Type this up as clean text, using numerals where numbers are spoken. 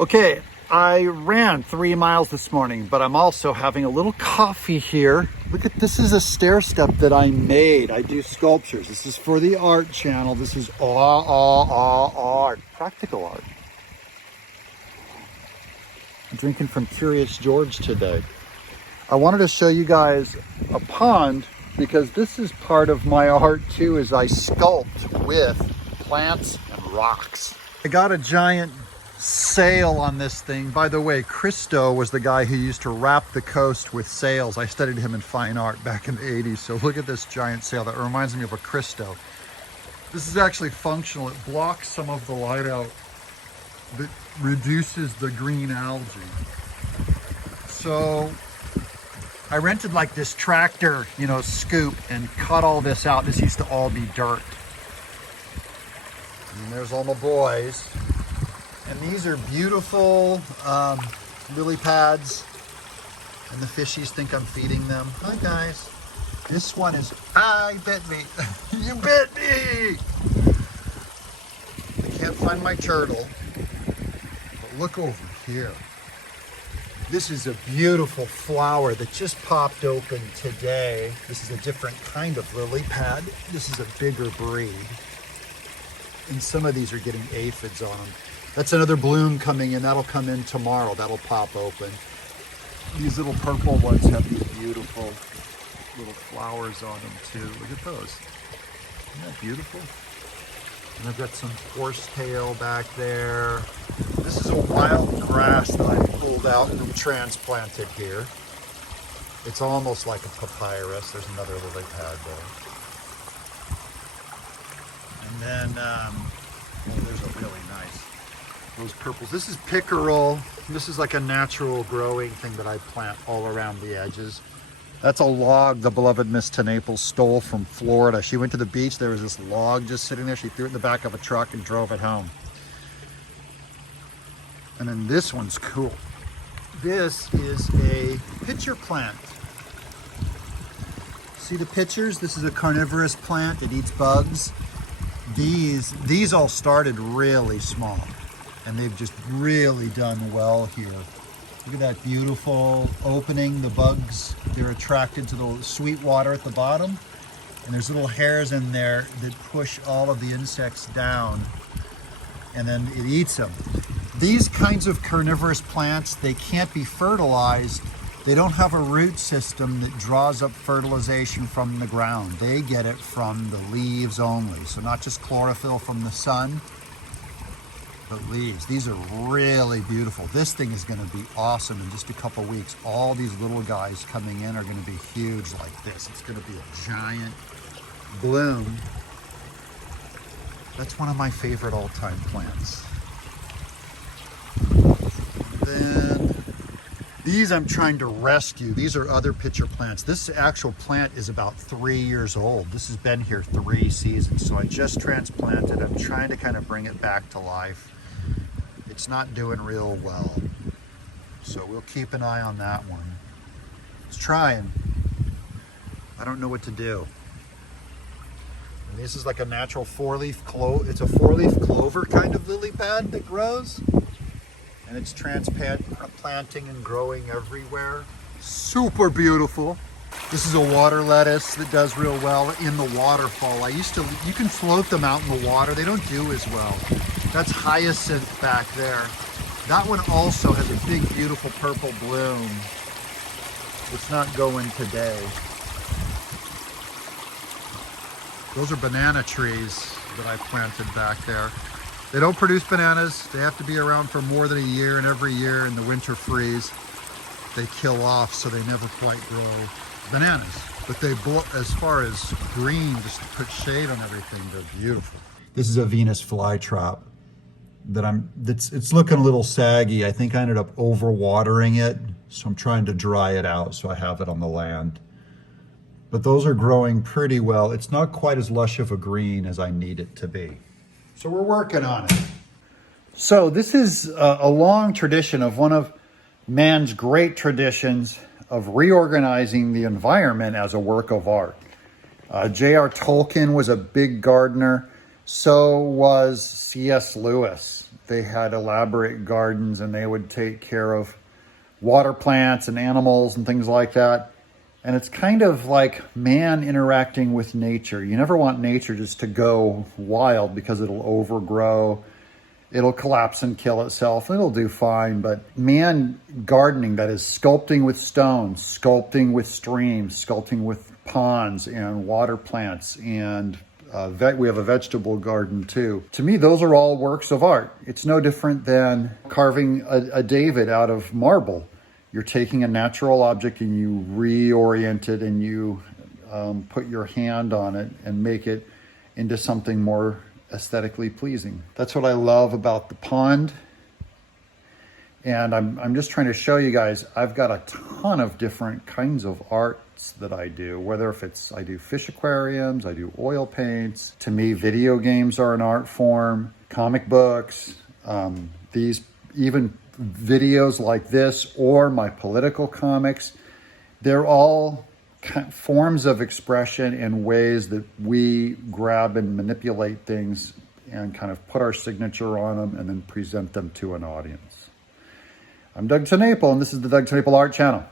Okay, I ran 3 miles this morning, but I'm also having a little coffee here. Look at this, is a stair step that I made. I do sculptures. This is for the art channel. This is art, practical art. I'm drinking from Curious George today. I wanted to show you guys a pond because this is part of my art too, is I sculpt with plants and rocks. I got a giant sail on this thing. By the way, Christo was the guy who used to wrap the coast with sails. I studied him in fine art back in the 80s. So look at this giant sail. That reminds me of a Christo. This is actually functional. It blocks some of the light out that reduces the green algae. So I rented like this tractor, scoop, and cut all this out. This used to all be dirt. And there's all my boys. And these are beautiful lily pads. And the fishies think I'm feeding them. Hi guys. This one is, you bit me. You bit me. I can't find my turtle. But look over here. This is a beautiful flower that just popped open today. This is a different kind of lily pad. This is a bigger breed. And some of these are getting aphids on them. That's another bloom coming in. That'll come in tomorrow. That'll pop open. These little purple ones have these beautiful little flowers on them too. Look at those. Isn't that beautiful? And I've got some horsetail back there. This is a wild grass that I pulled out and transplanted here. It's almost like a papyrus. There's another lily pad there. And then there's a really nice, those purples. This is pickerel. This is like a natural growing thing that I plant all around the edges. That's a log the beloved Miss TenNapel stole from Florida. She went to the beach. There was this log just sitting there. She threw it in the back of a truck and drove it home. And then this one's cool. This is a pitcher plant. See the pitchers? This is a carnivorous plant. It eats bugs. These all started really small, and they've just really done well here. Look at that beautiful opening. The bugs, they're attracted to the sweet water at the bottom, and there's little hairs in there that push all of the insects down, and then it eats them. These kinds of carnivorous plants, they can't be fertilized. They don't have a root system that draws up fertilization from the ground. They get it from the leaves only. So not just chlorophyll from the sun, but leaves. These are really beautiful. This thing is going to be awesome in just a couple weeks. All these little guys coming in are going to be huge like this. It's going to be a giant bloom. That's one of my favorite all-time plants. Then these I'm trying to rescue. These are other pitcher plants. This actual plant is about 3 years old. This has been here 3 seasons, so I just transplanted. I'm trying to kind of bring it back to life. It's not doing real well, so we'll keep an eye on that one. It's trying. I don't know what to do. And this is like a natural four-leaf clover. It's a four-leaf clover kind of lily pad that grows. And it's transplanting and growing everywhere. Super beautiful. This is a water lettuce that does real well in the waterfall. You can float them out in the water. They don't do as well. That's hyacinth back there. That one also has a big, beautiful purple bloom. It's not going today. Those are banana trees that I planted back there. They don't produce bananas. They have to be around for more than a year, and every year in the winter freeze, they kill off, so they never quite grow bananas. But they, as far as green, just to put shade on everything, they're beautiful. This is a Venus flytrap it's looking a little saggy. I think I ended up overwatering it, so I'm trying to dry it out so I have it on the land. But those are growing pretty well. It's not quite as lush of a green as I need it to be. So we're working on it. So this is a long tradition of one of man's great traditions of reorganizing the environment as a work of art. J.R. Tolkien was a big gardener. So was C.S. Lewis. They had elaborate gardens and they would take care of water plants and animals and things like that. And it's kind of like man interacting with nature. You never want nature just to go wild because it'll overgrow, it'll collapse and kill itself. It'll do fine, but man gardening, that is sculpting with stones, sculpting with streams, sculpting with ponds and water plants, and we have a vegetable garden too. To me, those are all works of art. It's no different than carving a David out of marble. You're taking a natural object and you reorient it and you put your hand on it and make it into something more aesthetically pleasing. That's what I love about the pond. And I'm just trying to show you guys, I've got a ton of different kinds of arts that I do, whether if it's, I do fish aquariums, I do oil paints. To me, video games are an art form, comic books, these even videos like this or my political comics, they're all forms of expression and ways that we grab and manipulate things and kind of put our signature on them and then present them to an audience. I'm Doug TenNapel, and this is the Doug TenNapel Art Channel.